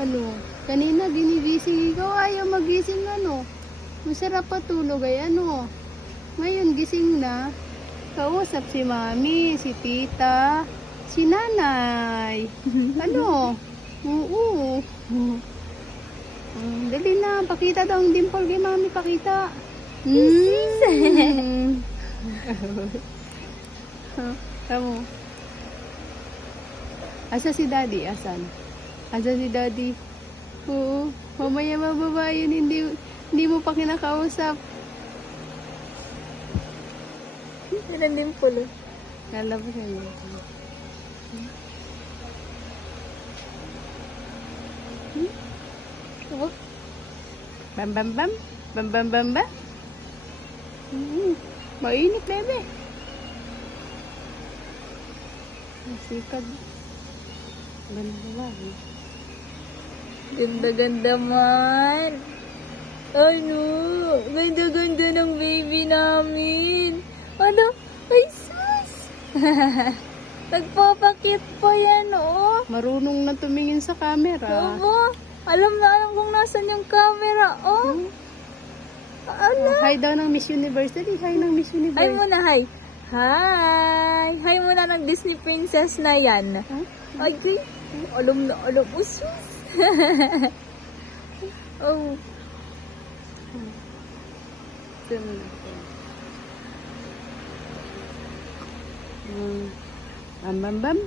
Ano? Kanina ginigising ikaw, ayaw magising ano. Masarap patulog ay ano. Ngayon gising na. Kausap si mami, si tita, si nanay. Ano? Oo. Dali na, pakita daw ang dimple kay mami, pakita. Tamo. Asa si daddy? Asan? Asa si daddy? Oo. Mamaya mababa yun, hindi mo pa kinakausap. Yan din pala. Lalabas yun. Oh, Bam bam bam. Bam bam bam ba? Mainit, bebe. Sikad. Ganda ba? ganda-ganda man. Ano? Ganda-ganda ng baby namin. Ano? Ay, sus! Nagpapakit pa yan, oh. Marunong na tumingin sa camera. Oo. Alam na alam kung nasan yung camera, oh. Ala. Hi daw ng Miss Universe. Dali, hi ng Miss Universe. Hi muna, hi. Hi. Hi muna ng Disney princess na yan. Huh? Ay, alam na alam. Oh, sus. Oh. Bam bam bam.